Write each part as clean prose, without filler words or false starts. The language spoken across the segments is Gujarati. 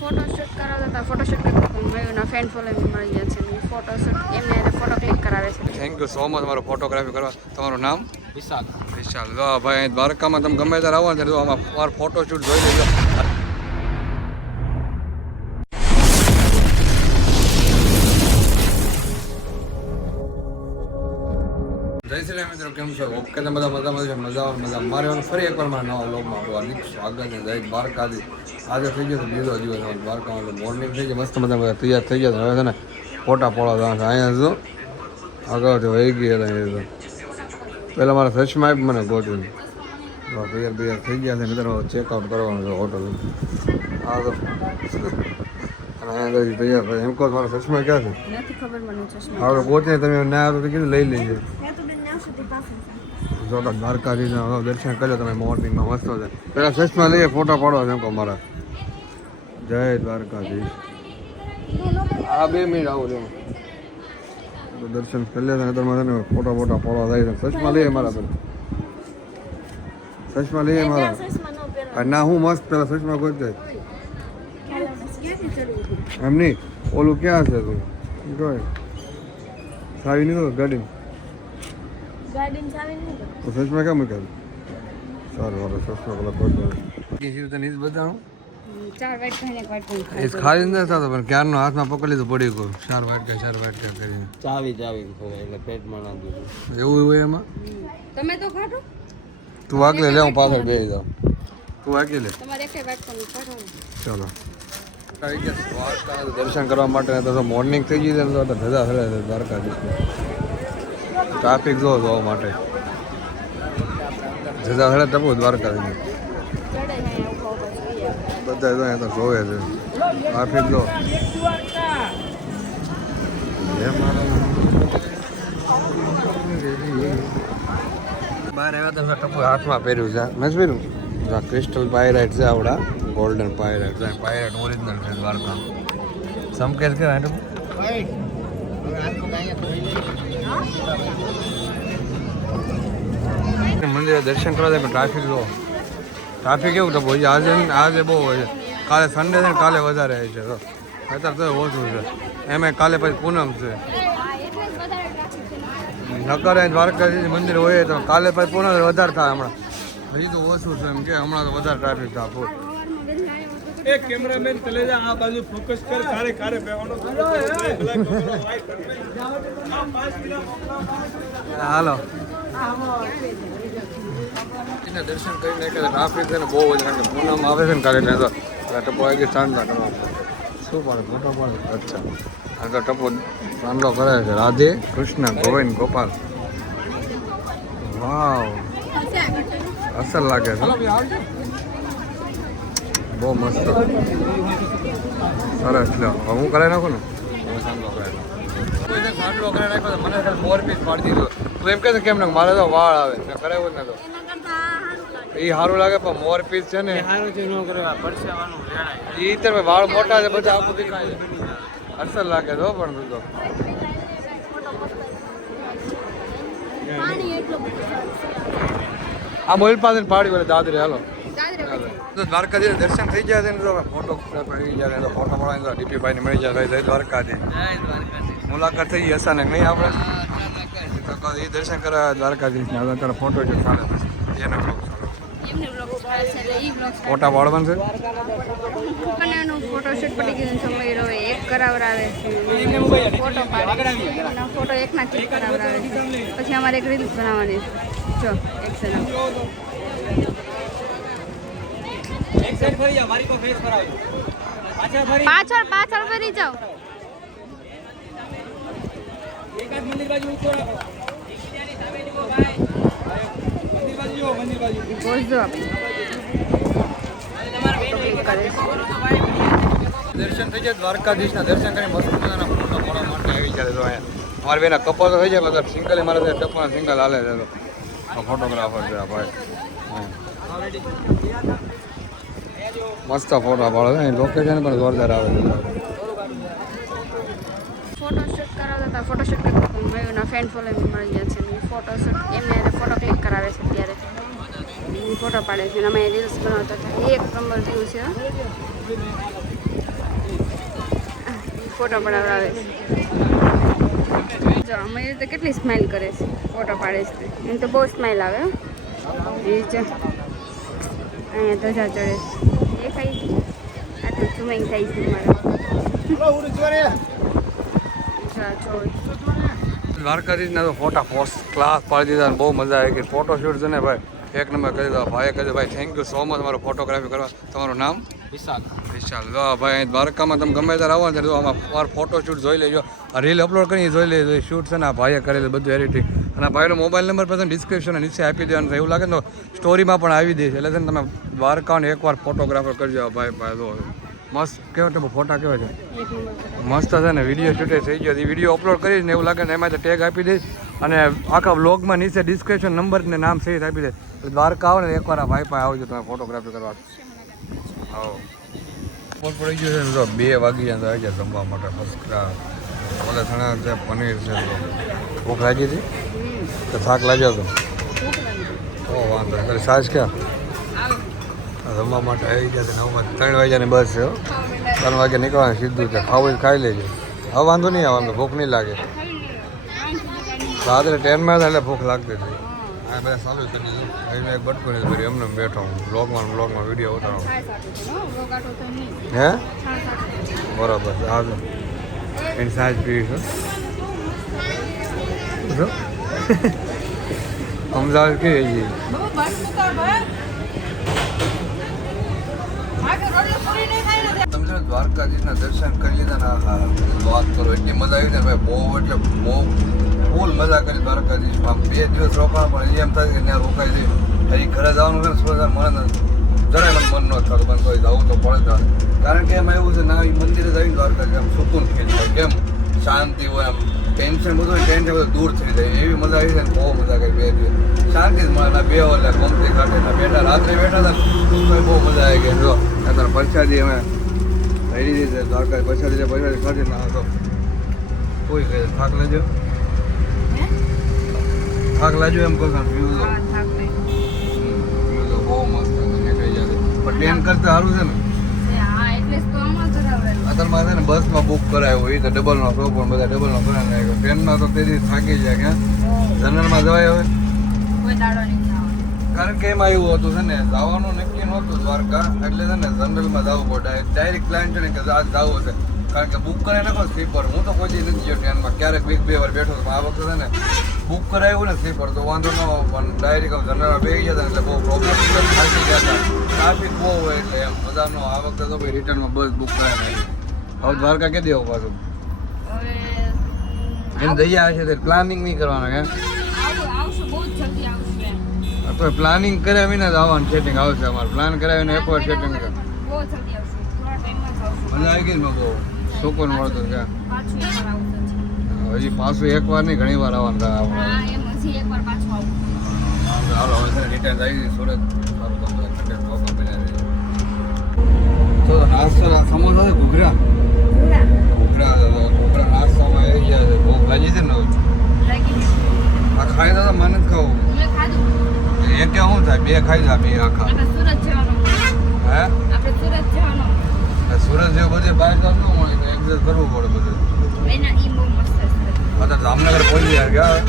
ફોટોશૂટ કરાવતા હતા, ફોટોશૂટ કરતા પણ મયુરના ફેન ફોલોઈંગ મળી ગયા છે. ફોટોશૂટ એમને ફોટો ક્લિક કરાવે છે. થેન્ક યુ સો મચ મારો ફોટોગ્રાફી કરવા. તમારું નામ? વિશાલ. વિશાલ. જો ભાઈ દ્વારકામાં તમે ગમે ત્યારે આવો ને તો આમાં મારો ફોટોશૂટ જોઈ લેજો. જય શ્રી રામ મિત્રો, કેમ છો? ઓકે, તમે બધા મજા મારે ફરી એકવાર મારા નવા વ્લોગમાં આપવાનું સ્વાગત છે. જય દ્વારકાથી. આજે થઈ ગયો તો બીજો દિવસ દ્વારકામાં મોર્નિંગ થઈ ગઈ, મસ્ત બધા તૈયાર થઈ ગયા. હવે છે ને ફોટા પાડવા જવાનું છે. અહીંયા જો આગળ વહી ગઈ હતા. તો પહેલાં મારા સચમાં આવી મને ગોઠવ્યું તૈયાર થઈ ગયા છે. મિત્રો ચેકઆઉટ કરવાનું છે હોટલ. હા તો અને અહીંયા તૈયાર થાય એમ કહો. મારા સચમાં ક્યાં છે? હવે ગોઠવીને તમે ના આવ્યો તો કીધું લઈ લેજે. જો દ્વારકાધીશના દર્શન કર્યો તમે મોર્નિંગમાં, મસ્ત છે. પેલા સચમાં લઈએ ફોટા પાડવા છે એમ કહો મારા. જય દ્વારકાધીશ. આ 2 મિનિટ આવું છું તો દર્શન કરી લેતા. તમારે ને ફોટા પાડવા જાય છે. સચમાં લઈએ મારા પેલા સચમાં લઈએ મારા. ના હું મસ્ત પેલા સચમાં કોઈ જાય એમ નહીં. ઓલું ક્યાં છે તું જોઈ સાવી નહીં તો ગાડી તો સચમાં ક્યાં મૂક્યા? સારું વાળો સચમાં પેલા કોઈ બતાવું ખાલી નથી થતો પણ ક્યારનો હાથમાં પકડી લીધું પડી ગયું. 4 વાટકા કરીને ચાવી એટલે પેટમાં નાખ્યું એવું હોય એમાં. તમે તો ખાટો તું વાગલે લે, હું પાછળ બેસી જાઉં. તું વાગી લે. ચલો દર્શન કરવા માટે તો મોર્નિંગ થઈ ગઈ તો ધજા થયા છે દ્વારકાધીશ. ટ્રાફિક જોવા માટે ધજા થયા ટપુ દ્વારકાધીશ બધા અહીંયા તો જોવે છે. ટ્રાફિક જો બહાર આવ્યા તો ટપુ હાથમાં પહેર્યું છે. નથી પહેર્યું? ક્રિસ્ટલ પાયરાઇટ છે આવડા, ગોલ્ડન પાયરાઇટ છે. પાયરાઇટ ઓરિજિનલ છે દ્વારકા. સમકેશ કે મંદિરે દર્શન કરવા જાય પણ ટ્રાફિક જો. ટ્રાફિક એવું તો હોય આજે બહુ હોય છે. કાલે સન્ડે છે ને કાલે વધારે હોય છે. અત્યારે તો ઓછું છે. એમાં કાલે પછી પૂનમ છે. નકર દ્વારકાધીશ મંદિર હોય તો કાલે પછી પૂનમ વધારે થાય. હમણાં હજી તો ઓછું છે એમ કે હમણાં તો વધારે ટ્રાફિક થાય. एक कैमरामैन चले जा आ बाजू फोकस कर कारे कारे बेવાનો હાલો દર્શન કરીને ટ્રાફિક છે ને બહુ વધારે પૂનમ આવે છે ને કાલે તો ટપો આવી ચાંદલા કરવા શું પડે ફોટો પડે. અચ્છા આગળ ટપો ચાંદલો કરે છે. રાધે કૃષ્ણ ગોવિંદ ગોપાલ. વાવ અસર લાગે છે, બહુ મસ્ત સરસ. લો હું કરાવી નાખું ને ચાંદલો કરાવી નાખ્યો. મને મોર પીસ પાડી દીધો. તું એમ કહે છે કેમ ને મારે તો વાળ આવે કરાવ્યું જ નતો. એ સારું લાગે પણ મોર પીસ છે ને એ વાળ મોટા છે બધા આખું દેખાય છે. અસર લાગે તો પણ તું તો આ મોબાઈલ પાસે પાડી બોલે દાદરે. હાલો દ્વારકાધીશ દર્શન થઈ ગયા છે ને તો ફોટો આવી જાય તો ફોટો મળવાની તો ડીપી ભાઈને મળી જાય. જય દ્વારકાધીશ. મુલાકાત થઈ ગઈ અચાનક નહીં આપણે એ દર્શન કરવા દ્વારકાધીશ ને અત્યારે ફોટો છે સારા એના ફોટા પાડવાનું છે. ફોટોશૂટ પડી ગયું છે. મયુર હવે એક કરાવરાવે છે ફોટો પાડે. ફોટો એકના ક્લિક કરાવરાવે છે. પછી અમારે એક રીલ્સ બનાવવાની છે. જો એક્શન પાછળ ફરી જાઓ. દર્શન થઈ જાય દ્વારકાધીશના દર્શન કરીને મસ્ત મજાના ફોટો પાડવા માટે આવી જાય. તો અહીંયા મારે બેના કપલ થઈ જાય બધા સિંગલ મારે ટપના સિંગલ હાલે છે. તો ફોટોગ્રાફર છે આ ભાઈ મસ્ત ફોટા પાડે છે. લોકેશન પણ જોરદાર આવે છે. ફોટોશૂટ કરાવતા હતા, ફોટોશૂટ કરતા પણ મયુરના ફેન ફોલોઈંગ મળી ગયા છે. ફોટોશૂટ એમને ફોટો ક્લિક કરાવે છે. ત્યારે ફોટો પાડે છે. અમે રીલ્સ બનાવતા હતા. 1 નંબર વ્યૂ છે. ફોટો પડાવડાવે છે જો મયુર તો કેટલી સ્માઇલ કરે છે ફોટો પાડે છે એમ તો બહુ સ્માઇલ આવે હો. એ છે અહીંયા ધજા ચડે છે એ ખાઈ આ તો ઝુમિંગ થાય છે મારે દ્વારકાધીશના તો ફોટા ફર્સ્ટ ક્લાસ પાડી દીધા અને બહુ મજા આવી ગઈ. ફોટો શૂટ છે ને ભાઈ એક નંબર કરી દીધો. ભાઈએ કહ્યું ભાઈ થેન્ક યુ સો મચ અમારો ફોટોગ્રાફી કરવા. તમારું નામ? વિશાલ. ભાઈ અહીં દ્વારકામાં તમે ગમે ત્યારે આવો ને ત્યારે અમારો ફોટો શૂટ જોઈ લેજો. આ રીલ અપલોડ કરીને જોઈ લેજો. શૂટ છે ને આ ભાઈએ કરેલું બધું એડિટિંગ અને ભાઈનો મોબાઈલ નંબર પછી ડિસ્ક્રિપ્શન નીચે આપી દેવાનું છે. એવું લાગે ને તો સ્ટોરીમાં પણ આવી દઈશ. એટલે છે ને તમે દ્વારકાને એકવાર ફોટોગ્રાફર કરજો. ભાઈ જો મસ્ત કેવો છે ફોટા કેવા છે મસ્ત છે ને. વિડીયો શૂટે થઈ ગયો. એ વિડીયો અપલોડ કરીશ ને એવું લાગે ને એમાં ટેગ આપી દઈશ અને આખા વ્લોગમાં નીચે ડિસ્ક્રિપ્શન નંબર ને નામ સહિત આપી દઈશ. દ્વારકા આવો ને એકવાર આ ભાઈ પાસે આવજો તમે ફોટોગ્રાફી કરવા. આવો પોત પડી ગયું છે ને તો 2 વાગી જાય આવી જાય જમવા માટે ફર્સ્ટ ક્લાસ. ઓલે ચણા છે પનીર છે. ભૂખ લાગી હતી તો થાક લાગ્યો હતો ઓ વાંધો નહીં. સાજ ક્યાં જમવા માટે આવી ગયા છે 3 વાગ્યાની બસ છે. 3 વાગે નીકળવાનું સીધું છે. ખાવું ખાઈ લેજો. હવે વાંધો નહીં આવવાનું ભૂખ નહીં લાગે. રાત્રે ટ્રેનમાં હતા એટલે ભૂખ લાગતી હતી. હા બધા ચાલુ કરી દીધું. અહીં એક બટકું નથી ભર્યું એમને બેઠો હું બ્લોગમાં વિડીયો ઉતારો. હે બરાબર હા એની સાજ પીવી છે અમદાવાદ કેવી જઈએ તમે દ્વારકાધીશના દર્શન કરી લીધા ને વાત કરો એટલી મજા આવી ને ભાઈ બહુ એટલે બહુ ફૂલ મજા કરી દ્વારકાધીશમાં. 2 દિવસ રોકાણ પણ એમ થાય કે ત્યાં રોકાઈ જઈએ. હજી ઘરે જવાનું છે ને થોડા મને જરાય મને મન ન થતું પણ કોઈ જવું તો પડે. કારણ કે એમાં એવું છે ના એ મંદિરે જઈને દ્વારકાધીશ આમ સુકૂન ફીલ થાય કેમ શાંતિ હોય આમ ટેન્શન બધું દૂર થઈ જાય એવી મજા આવી છે ને બહુ મજા કરી. 2 દિવસ શાંતિ જ મળે 2 એટલે ગમતી કાઢે બેઠા રાત્રે બેઠા હતા ને બહુ મજા આવી ગઈ. જો અત્યારે પરસાદી અમે થઈ રીતે દ્વારકા પરસાદી કાઢી ના તો કોઈ કહે થાક લેજો એમ કહો વ્યૂ તો બહુ મસ્ત નીકળી જાય. પણ ટ્રેન કરતા સારું છે ને અત્યારમાં છે ને બસમાં બુક કરાવ્યું એ તો ડબલનો શો પણ બધા ડબલનો કરાવી નાખ્યો. ટ્રેનમાં તો તેથી થાકી જાય કે જનરલમાં જવાય હવે કારણ કે એમાં એવું હતું છે ને જવાનું નક્કી નહોતું દ્વારકા એટલે છે ને જનરલમાં જવું પડે. ડાયરેક્ટ પ્લાન છે ને કે આજ જવું છે કારણ કે બુક કરાવી નાખો સ્લીપર. હું તો કોઈ નથી ગયો ટ્રેનમાં ક્યારેક 1-2 વાર બેઠો હતો. આ વખતે છે ને બુક કરાવ્યું ને સ્લીપર તો વાંધો ન પણ ડાયરેક્ટ જનરલમાં બેસી ગયા હતા એટલે બહુ પ્રોબ્લેમ થાકી ગયા હતા. ટ્રાફિક બહુ હોય એટલે એમ બધાનો આ વખતે તો ભાઈ રિટર્નમાં બસ બુક કરાવી નાખી. હવે દ્વારકા કે દેવું પાછું એમ દયા હશે તો પ્લાનિંગ નહીં કરવાનું કે તો પ્લાનિંગ કર્યા વિના જ આવવાનું સેટિંગ આવશે. અમારે પ્લાન કરાવીને એકવાર સેટિંગ કરે મજા આવી ગઈ ને બહુ સુકૂન મળતું કે હજી પાછું એકવાર નહીં ઘણી વાર આવવાનું હાલો હવે રિટર્ન આવી સુરત. તો નાસ્તો સમોસા છે ઘૂઘરા નાસ્તામાં આવી ગયા છે. ભૂખ લાગી છે ને આ ખાઈ દો મને જ ખાવું. એક કે શું થાય 2 ખાઈ જા 2 આખા હે સુરત જેવું બધે બહાર જવું ન મળે એડજસ્ટ કરવું પડે બધું. અત્યારે જામનગર પહોંચી ગયા ગયા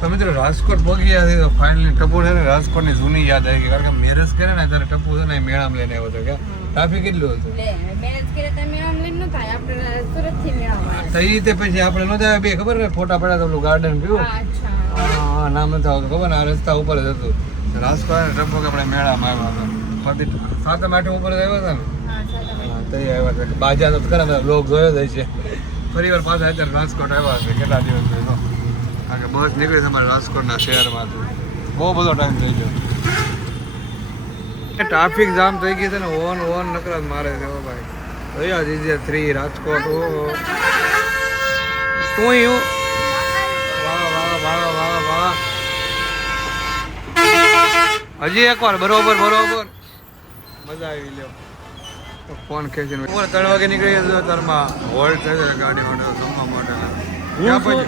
તો મિત્રો રાજકોટ પહોંચી ગયા છે તો ફાઇનલી ટપુ છે ને રાજકોટની જૂની યાદ આવી ગઈ કારણ કે મેરેજ કરે ને ત્યારે ટપુ છે ને મેળામાં લઈને આવ્યો હતો કે ટ્રાફિક કેટલું હતું તો એ રીતે પછી આપણે નહોતા બે ખબર ને ફોટા પડ્યા પેલું ગાર્ડન પીવું હા નામ નથી આવતું ખબર ને આ રસ્તા ઉપર જ હતું રાજકોટ ટપુ કે આપણે મેળામાં આવ્યા હતા 7 8 ઉપર જ આવ્યા હતા ને તો એ આવ્યા હતા બાજા તો ખરા બધા બ્લોગ જોયો જાય છે ફરી વાર પાછા અત્યારે રાજકોટ આવ્યા છે કેટલા દિવસ કારણ કે બસ નીકળી છે અમારે રાજકોટના શહેરમાંથી બહુ બધો ટાઈમ થઈ ગયો. ટ્રાફિક જામ થઈ ગઈ છે ને ઓન નકરા મારે છે ભાઈ. જોયા જીજે 3 રાજકોટ તું વાહ હજી એકવાર બરોબર મજા આવી લ્યો. ફોન ખેંચીને 3 વાગે નીકળી જતો તારમાં હોલ્ડ થઈ જાય ગાડી માટે જમવા માટે ક્યાં પછી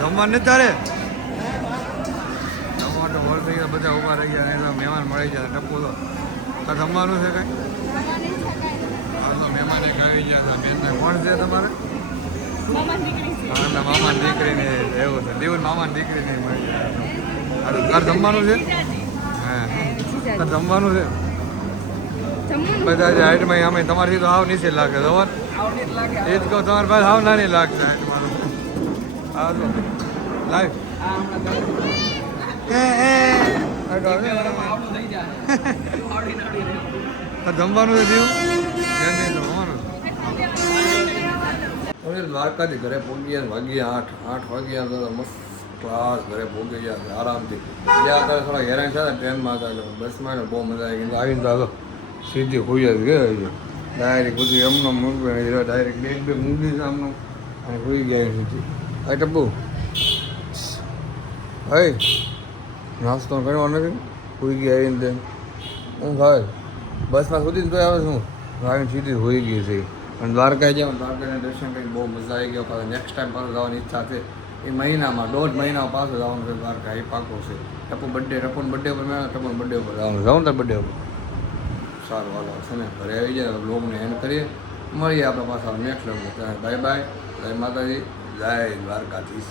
જમવા નથી તારે જમવા માટે હોલ્ડ થઈ ગયા બધા ઊભા રહી ગયા મહેમાન મળી જાય ટપુ તો આ જમવાનું છે કંઈ હા તો મહેમાન એક આવી ગયા હતા બેનને કોણ છે તમારે હા મામાની દીકરીને એવું છે દેવું મામાની દીકરીને તાર જમવાનું છે હા તાર જમવાનું છે બધા જે હાઈટમાં અમે તમારી તો હાવ નીચે લાગે ખબર એ જ કહું તમારી પાસે હાવ નાની લાગશે હાઈટમાં હા તો લાઈવ જમવાનું છે દેવું દ્વારકાથી ઘરે પહોંચ્યા વાગ્યા 8 વાગ્યા તો મસ્ત ક્લાસ ઘરે પહોંચી ગયા આરામથી જ્યાં હતા થોડા હેરાન થયા ટ્રેનમાં હતા બસમાં બહુ મજા આવી ગઈ આવીને તો હાલો સીધી હોઈ જ ગયા ડાયરેક્ટ બધું એમનો મૂકી ડાયરેક્ટ બે મૂકી આમનો અને હોઈ ગયા સીધી હા ટબ્બુ હઈ નાસ્તો કરવા નથી હોઈ ગયા આવીને તેમ હું ભાવે બસમાં સુધી તો આવે શું આવીને સીધી હોઈ ગઈ છે અને દ્વારકા જાઓ દ્વારકાના દર્શન કરીને બહુ મજા આવી ગયો પાછા નેક્સ્ટ ટાઈમ પાછું જવાની ઈચ્છા છે એ મહિનામાં 1.5 મહિના પાછું જવાનું છે દ્વારકા એ પાકો છે ટપુન બર્થડે ઉપર મેં ટપુન બર્થડે ઉપર જવાનું તાર બર્થડે ઉપર સારું હાલો છે ને ઘરે આવી જાય બ્લોગને એન્ડ કરીએ મળીએ આપણે પાછા નેક્સ્ટ બ્લોગ બાય બાય જય માતાજી જય દ્વારકાધીશ